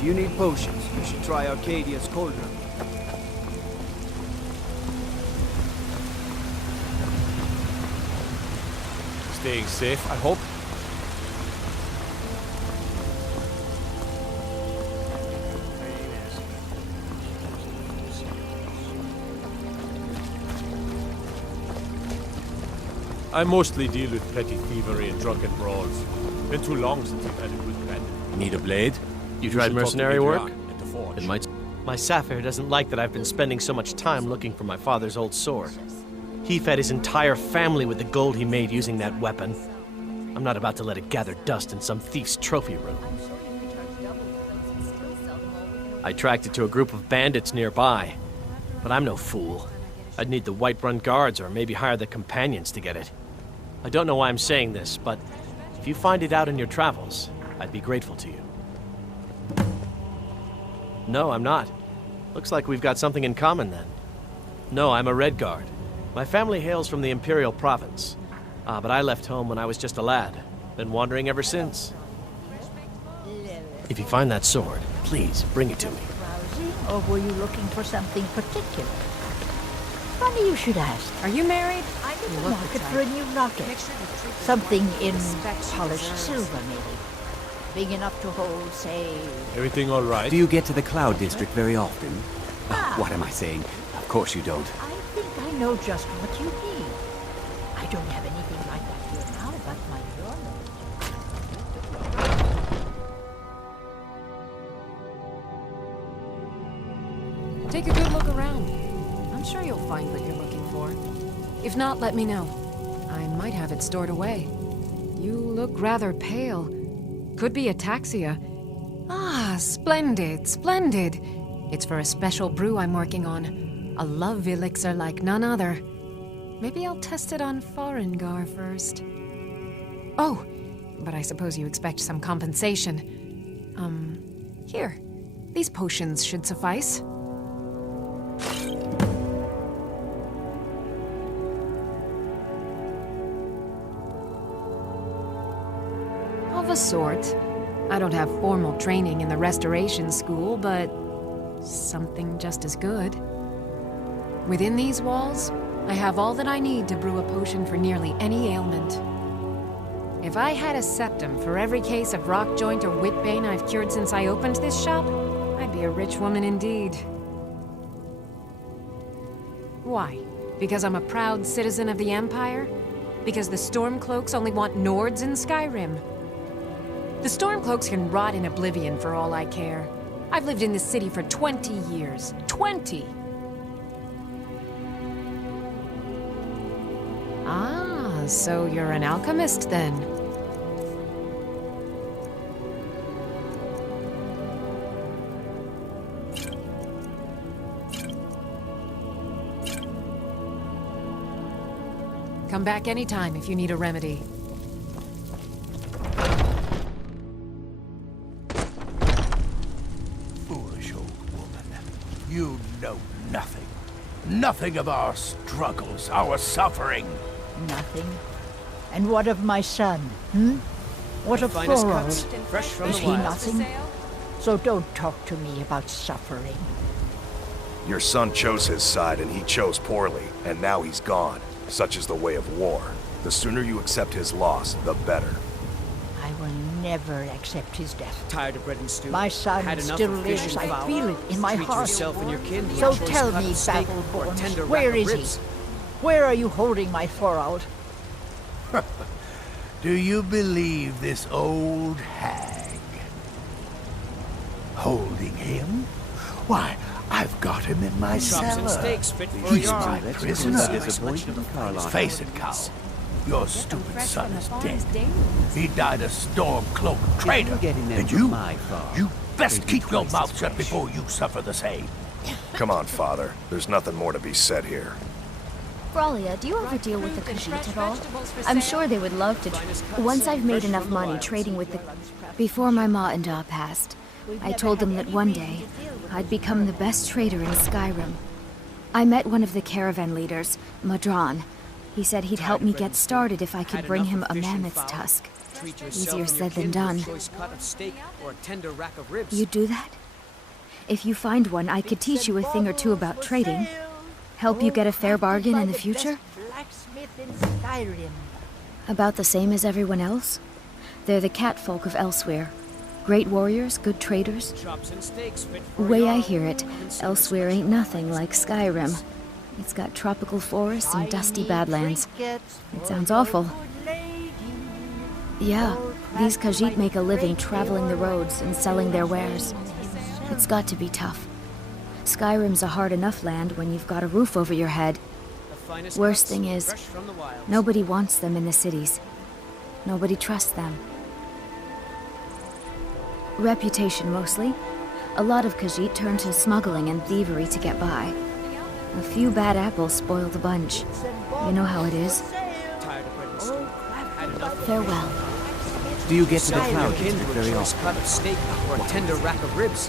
If you need potions, you should try Arcadia's cauldron. Staying safe, I hope. I mostly deal with petty thievery and drunken brawls. Been too long since we've had a good band. Need a blade? You tried mercenary work? At the forge. It might... My Sapphire doesn't like that I've been spending so much time looking for my father's old sword. He fed his entire family with the gold he made using that weapon. I'm not about to let it gather dust in some thief's trophy room. I tracked it to a group of bandits nearby, but I'm no fool. I'd need the Whiterun guards or maybe hire the companions to get it. I don't know why I'm saying this, but if you find it out in your travels, I'd be grateful to you. No, I'm not. Looks like we've got something in common then. No, I'm a Red Guard. My family hails from the Imperial Province. But I left home when I was just a lad. Been wandering ever since. If you find that sword, please bring it to me. Or were you looking for something particular? Funny you should ask. Are you married? I'm in the market for a new rocket. Something in polished silver, maybe. Big enough to hold, say... Everything all right? Do you get to the Cloud District very often? Oh, what am I saying? Of course you don't. I think I know just what you need. I don't have anything like that here now, but my journal. Take a good look around. I'm sure you'll find what you're looking for. If not, let me know. I might have it stored away. You look rather pale. Could be ataxia. Ah, splendid, splendid. It's for a special brew I'm working on. A love elixir like none other. Maybe I'll test it on Farengar first. Oh, but I suppose you expect some compensation. Here. These potions should suffice. Of a sort. I don't have formal training in the Restoration School, but something just as good. Within these walls, I have all that I need to brew a potion for nearly any ailment. If I had a septum for every case of rock joint or whitbane I've cured since I opened this shop, I'd be a rich woman indeed. Why? Because I'm a proud citizen of the Empire? Because the Stormcloaks only want Nords in Skyrim? The Stormcloaks can rot in oblivion for all I care. I've lived in this city for 20 years. 20! Ah, so you're an alchemist then? Come back anytime if you need a remedy. Foolish old woman. You know nothing. Nothing of our struggles, our suffering. Nothing. And what of my son, What of Thorald? fresh from Is the he wild. nothing? So don't talk to me about suffering. Your son chose his side and he chose poorly, and now he's gone. Such is the way of war. The sooner you accept his loss, the better. I will never accept his death. Tired of bread and stew? My son Had enough still of fish lives. and I fowl? feel it in my Treat heart. yourself and your kin to So a choice tell cut me, steak or Battlebones, tender where rack of is he? ribs. Where are you holding my Thorald? Do you believe this old hag? Holding him? Why, I've got him in my Chops and cellar. steaks fit for a He's my yard. prisoner. Disappointing, Carlisle. Face it, Cal. Your stupid son is dead. He died a Stormcloak traitor. And you? You best keep your mouth shut before you suffer the same. Come on, father. There's nothing more to be said here. Bralia, do you ever deal with the Khajiit at all? I'm sure they would love to. Once I've made enough money trading with the... Before my ma and Da passed, I told them that one day, I'd become the best trader in Skyrim. I met one of the caravan leaders, Madran. He said he'd help me get started if I could bring him a mammoth's tusk. treat yourself Easier and your said than kin to a done. choice cut of steak or a tender rack of ribs. You do that? If you find one, I could teach you a thing or two about trading. Help you get a fair bargain in the future? Blacksmith in Skyrim. About the same as everyone else? They're the catfolk of elsewhere. Great warriors, good traders. Chops and steaks fit for Way a I yard. hear it, elsewhere ain't nothing like Skyrim. It's got tropical forests and dusty badlands. It sounds awful. Yeah, these Khajiit make a living traveling the roads and selling their wares. It's got to be tough. Skyrim's a hard enough land when you've got a roof over your head. The finest Worst cuts, thing is, fresh from the wilds. nobody wants them in the cities. Nobody trusts them. Reputation mostly. A lot of Khajiit turn to smuggling and thievery to get by. A few bad apples spoil the bunch. You know how it is. Tired of bread and stew. Had enough of Farewell. Do you get to the selling your cloud kin district to a very choice often? cut of steak or a tender rack of ribs.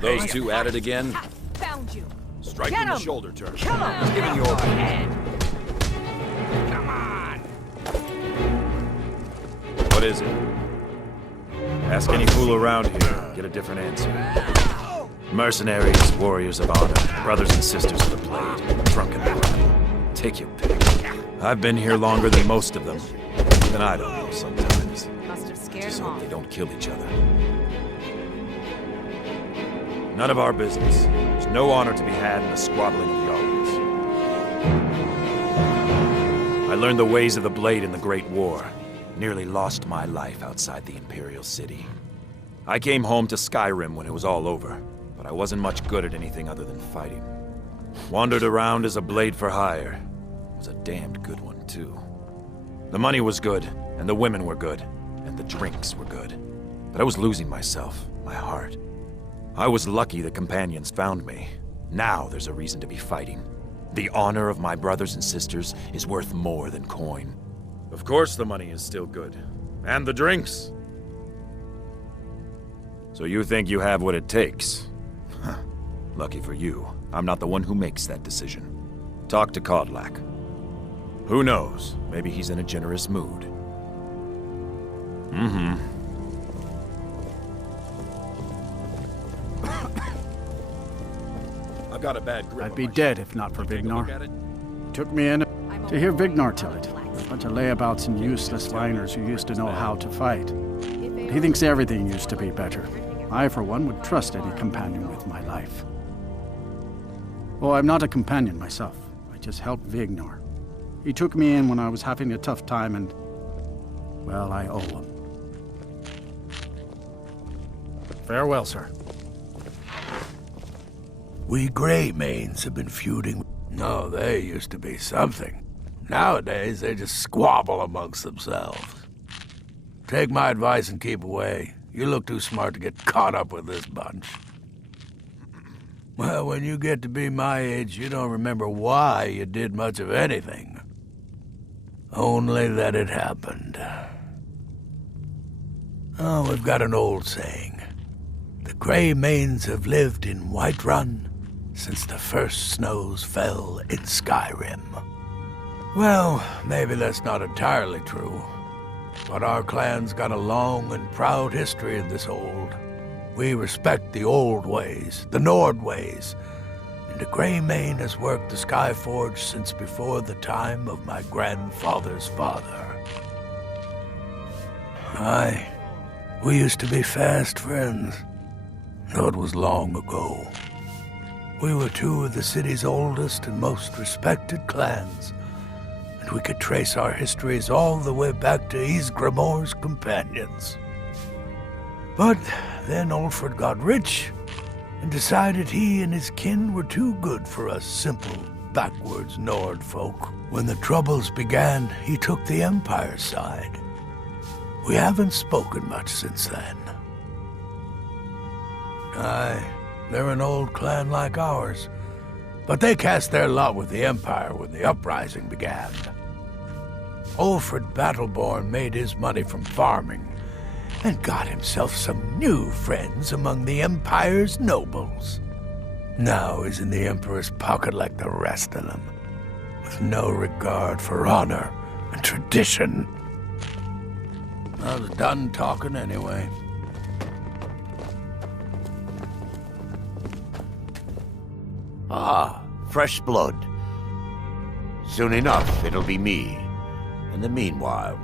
Those two at it again? Found you. Strike Get when the 'em! shoulder turns. Kill 'em! Giving you a Come on! What is it? Ask any fool around here, get a different answer. Mercenaries, warriors of honor, brothers and sisters of the blade, drunken rabble. Take your pick. I've been here longer than most of them. Even I don't know sometimes. Must have scared Just them hope off. they don't kill each other. None of our business. There's no honor to be had in the squabbling of yards. I learned the ways of the blade in the Great War. Nearly lost my life outside the Imperial City. I came home to Skyrim when it was all over, but I wasn't much good at anything other than fighting. Wandered around as a blade for hire. Was a damned good one, too. The money was good, and the women were good, and the drinks were good. But I was losing myself, my heart. I was lucky the companions found me. Now there's a reason to be fighting. The honor of my brothers and sisters is worth more than coin. Of course the money is still good. And the drinks. So you think you have what it takes? Huh. Lucky for you, I'm not the one who makes that decision. Talk to Kodlak. Who knows? Maybe he's in a generous mood. I've got a bad grip. I'd on be my dead shit. if not for Take a look Vignar. at it. Took me in to hear Vignar tell it. A bunch of layabouts and useless whiners who used to know how to fight. He thinks everything used to be better. I, for one, would trust any companion with my life. Oh, I'm not a companion myself. I just helped Vignar. He took me in when I was having a tough time and, well, I owe him. Farewell, sir. We Greymanes have been feuding. No, they used to be something. Nowadays, they just squabble amongst themselves. Take my advice and keep away. You look too smart to get caught up with this bunch. Well, when you get to be my age, you don't remember why you did much of anything. Only that it happened. Oh, we've got an old saying. The Greymanes have lived in Whiterun since the first snows fell in Skyrim. Well, maybe that's not entirely true, but our clan's got a long and proud history in this old. We respect the old ways, the Nord ways, and the Greymane has worked the Skyforge since before the time of my grandfather's father. Aye, we used to be fast friends, though it was long ago. We were two of the city's oldest and most respected clans, and we could trace our histories all the way back to Ysgramor's companions. But then Ulfred got rich, and decided he and his kin were too good for us simple, backwards Nord folk. When the troubles began, he took the Empire's side. We haven't spoken much since then. Aye, they're an old clan like ours, but they cast their lot with the Empire when the uprising began. Ulfred Battleborn made his money from farming, and got himself some new friends among the Empire's nobles. Now he's in the Emperor's pocket like the rest of them, with no regard for honor and tradition. I was done talking anyway. Ah, fresh blood. Soon enough, it'll be me. In the meanwhile,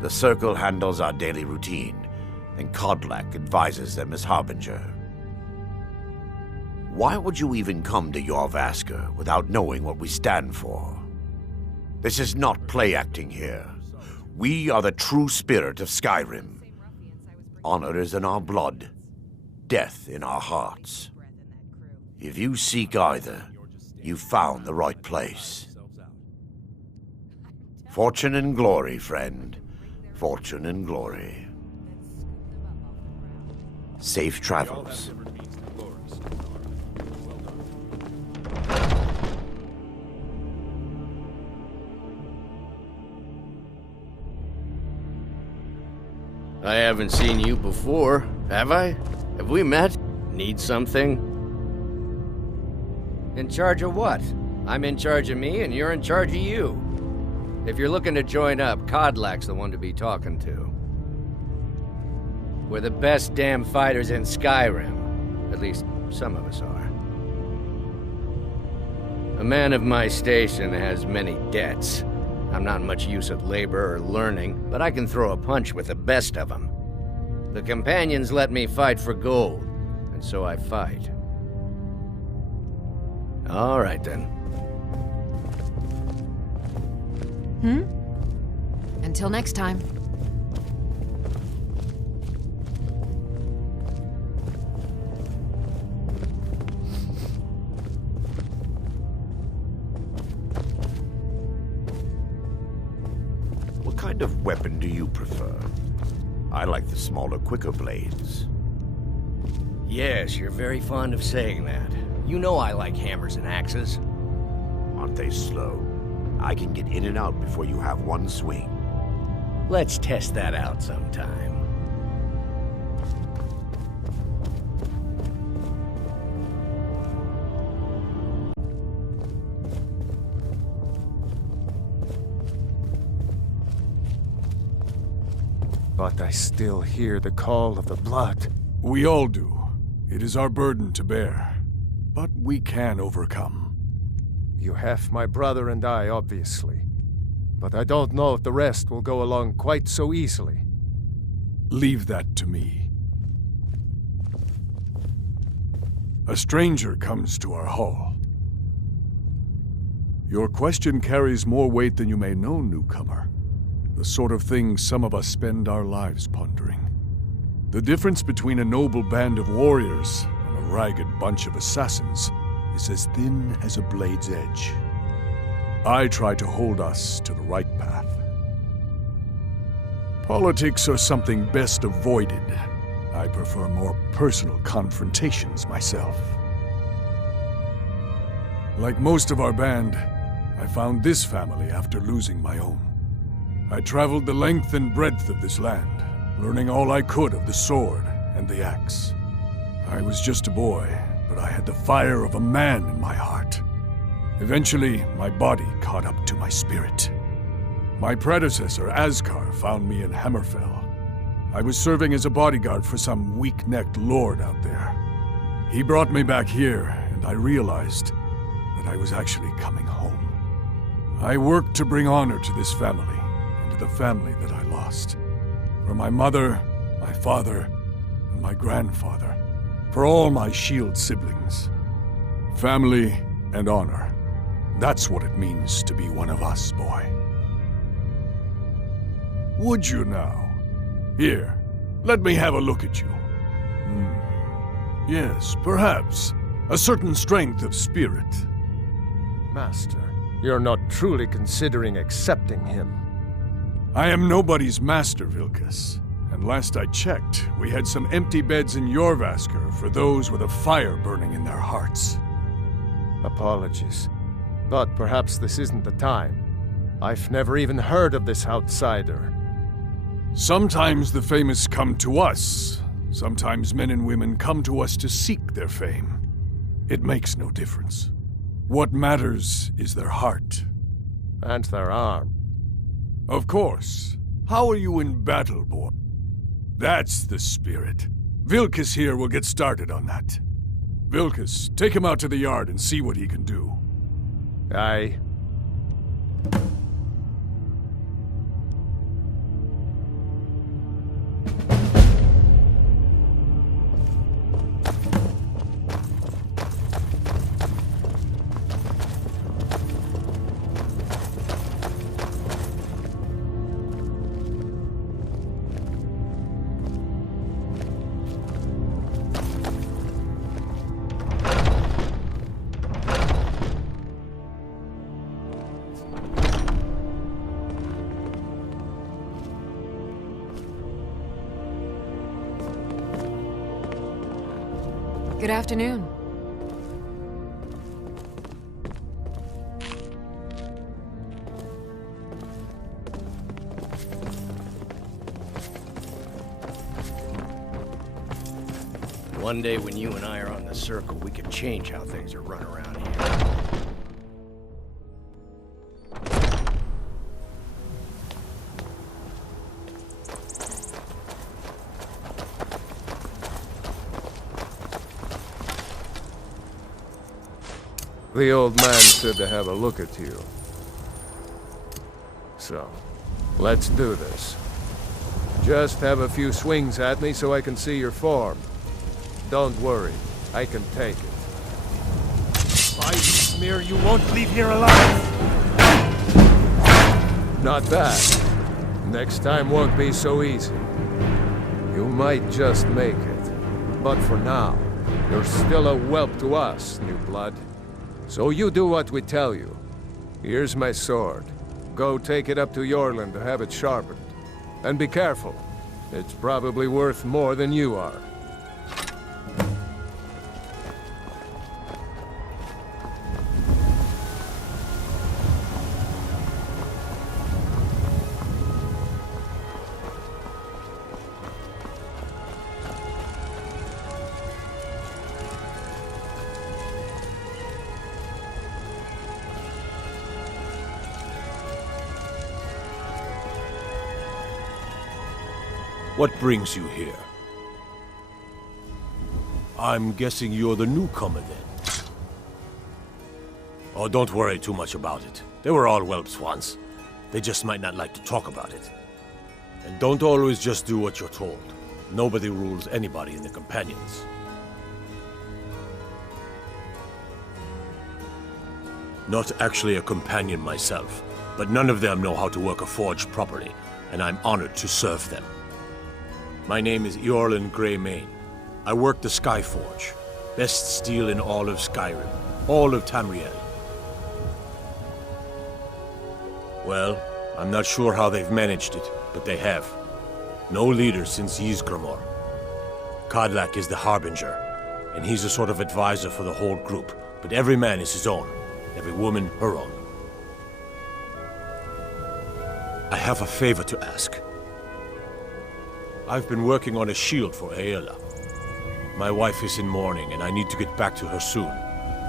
the Circle handles our daily routine, and Kodlak advises them as Harbinger. Why would you even come to Jorvaskr without knowing what we stand for? This is not play acting here. We are the true spirit of Skyrim. Honor is in our blood, death in our hearts. If you seek either, you've found the right place. Fortune and glory, friend. Fortune and glory. Safe travels. I haven't seen you before, have I? Have we met? Need something? In charge of what? I'm in charge of me, and you're in charge of you. If you're looking to join up, Kodlak's the one to be talking to. We're the best damn fighters in Skyrim. At least, some of us are. A man of my station has many debts. I'm not much use at labor or learning, but I can throw a punch with the best of them. The companions let me fight for gold, and so I fight. All right, then. Until next time. What kind of weapon do you prefer? I like the smaller, quicker blades. Yes, you're very fond of saying that. You know I like hammers and axes. Aren't they slow? I can get in and out before you have one swing. Let's test that out sometime. But I still hear the call of the blood. We all do. It is our burden to bear. But we can overcome. You have my brother and I, obviously. But I don't know if the rest will go along quite so easily. Leave that to me. A stranger comes to our hall. Your question carries more weight than you may know, newcomer. The sort of thing some of us spend our lives pondering. The difference between a noble band of warriors and a ragged bunch of assassins is as thin as a blade's edge. I try to hold us to the right path. Politics are something best avoided. I prefer more personal confrontations myself. Like most of our band, I found this family after losing my own. I traveled the length and breadth of this land, learning all I could of the sword and the axe. I was just a boy, but I had the fire of a man in my heart. Eventually, my body caught up to my spirit. My predecessor, Askar, found me in Hammerfell. I was serving as a bodyguard for some weak-necked lord out there. He brought me back here, and I realized that I was actually coming home. I worked to bring honor to this family, and to the family that I lost. For my mother, my father, and my grandfather. For all my shield siblings. Family and honor. That's what it means to be one of us, boy. Would you now? Here, let me have a look at you. Yes, perhaps. A certain strength of spirit. Master, you're not truly considering accepting him. I am nobody's master, Vilkas. And last I checked, we had some empty beds in Jorvaskr for those with a fire burning in their hearts. Apologies. But perhaps this isn't the time. I've never even heard of this outsider. Sometimes the famous come to us. Sometimes men and women come to us to seek their fame. It makes no difference. What matters is their heart. And their arm. Of course. How are you in battle, boy? That's the spirit. Vilkas here will get started on that. Vilkas, take him out to the yard and see what he can do. Aye. Good afternoon. One day when you and I are on the circle, we could change how things are run around here. The old man said to have a look at you. So, let's do this. Just have a few swings at me so I can see your form. Don't worry, I can take it. By smear, you won't leave here alive! Not bad. Next time won't be so easy. You might just make it. But for now, you're still a whelp to us, new blood. So you do what we tell you. Here's my sword. Go take it up to Yorland to have it sharpened. And be careful. It's probably worth more than you are. What brings you here? I'm guessing you're the newcomer then. Oh, don't worry too much about it. They were all whelps once. They just might not like to talk about it. And don't always just do what you're told. Nobody rules anybody in the companions. Not actually a companion myself, but none of them know how to work a forge properly, and I'm honored to serve them. My name is Eorlin Greymane. I work the Skyforge. Best steel in all of Skyrim. All of Tamriel. Well, I'm not sure how they've managed it, but they have. No leader since Ysgramor. Kodlak is the Harbinger, and he's a sort of advisor for the whole group, but every man is his own. Every woman her own. I have a favor to ask. I've been working on a shield for Aela. My wife is in mourning, and I need to get back to her soon.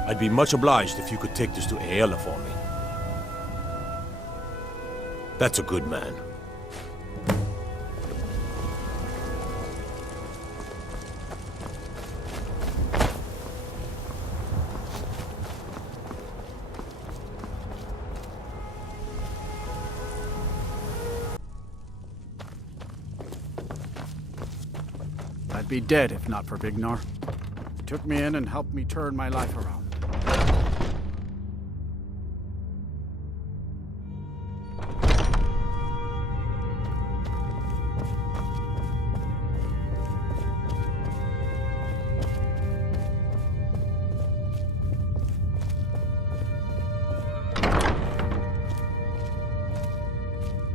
I'd be much obliged if you could take this to Aela for me. That's a good man. I'd be dead if not for Vignar. He took me in and helped me turn my life around.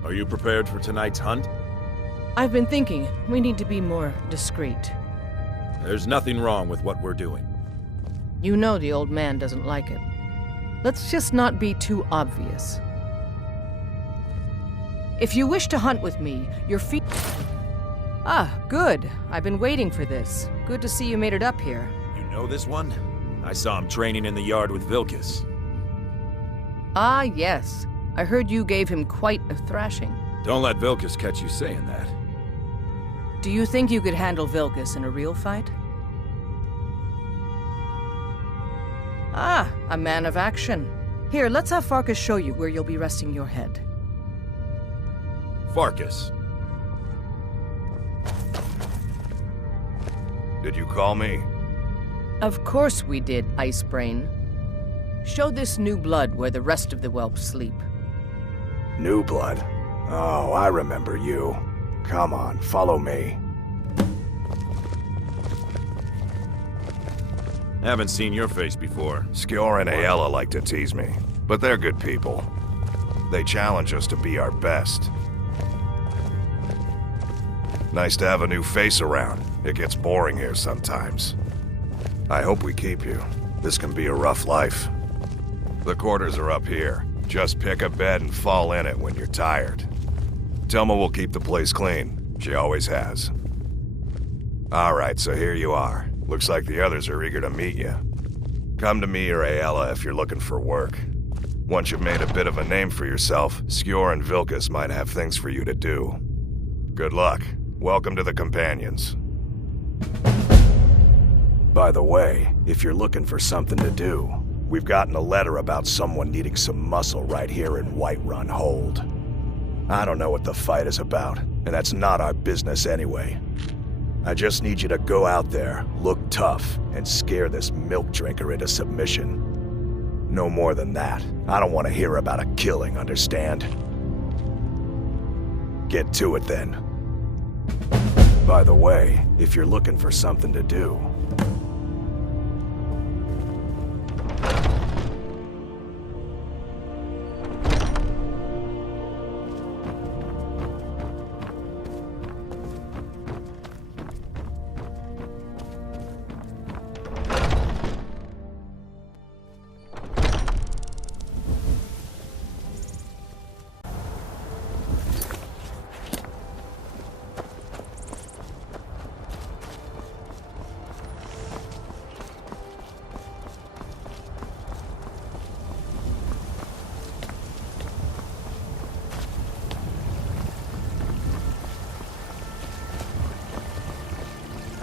Are you prepared for tonight's hunt? I've been thinking we need to be more discreet. There's nothing wrong with what we're doing. You know the old man doesn't like it. Let's just not be too obvious. If you wish to hunt with me, your feet... Ah, good. I've been waiting for this. Good to see you made it up here. You know this one? I saw him training in the yard with Vilkas. Ah, yes. I heard you gave him quite a thrashing. Don't let Vilkas catch you saying that. Do you think you could handle Vilkas in a real fight? Ah, a man of action. Here, let's have Farkas show you where you'll be resting your head. Farkas. Did you call me? Of course we did, Ice Brain. Show this new blood where the rest of the whelps sleep. New blood? Oh, I remember you. Come on, follow me. Haven't seen your face before. Skjor and Aela like to tease me, but they're good people. They challenge us to be our best. Nice to have a new face around. It gets boring here sometimes. I hope we keep you. This can be a rough life. The quarters are up here. Just pick a bed and fall in it when you're tired. Telma will keep the place clean. She always has. Alright, so here you are. Looks like the others are eager to meet you. Come to me or Aela if you're looking for work. Once you've made a bit of a name for yourself, Skjor and Vilkas might have things for you to do. Good luck. Welcome to the Companions. By the way, if you're looking for something to do, we've gotten a letter about someone needing some muscle right here in Whiterun Hold. I don't know what the fight is about, and that's not our business anyway. I just need you to go out there, look tough, and scare this milk drinker into submission. No more than that. I don't want to hear about a killing, understand? Get to it then. By the way, if you're looking for something to do,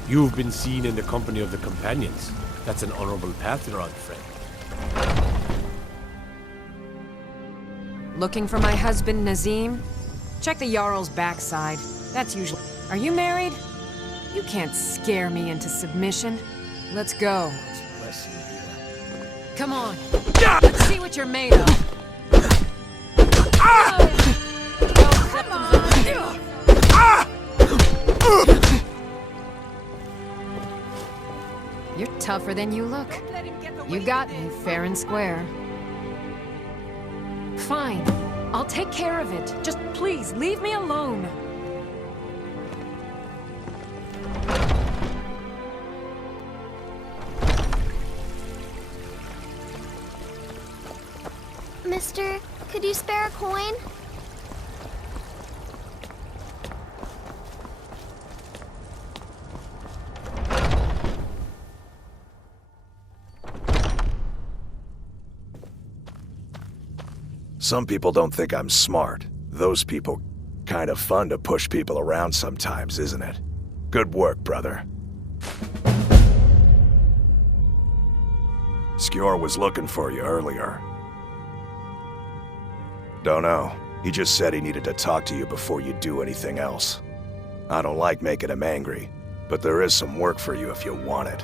You've been seen in the company of the Companions. That's an honorable path you're on, friend. Looking for my husband, Nazim? Check the Jarl's backside. That's usually... Are you married? You can't scare me into submission. Let's go. Come on. Let's see what you're made of. You're tougher than you look. You got me fair and square. Fine. I'll take care of it. Just please, leave me alone. Mister, could you spare a coin? some people don't think I'm smart. Those people kind of fun to push people around sometimes, isn't it? Good work, brother. Skjor was looking for you earlier. Don't know. He just said he needed to talk to you before you do anything else. I don't like making him angry, but there is some work for you if you want it.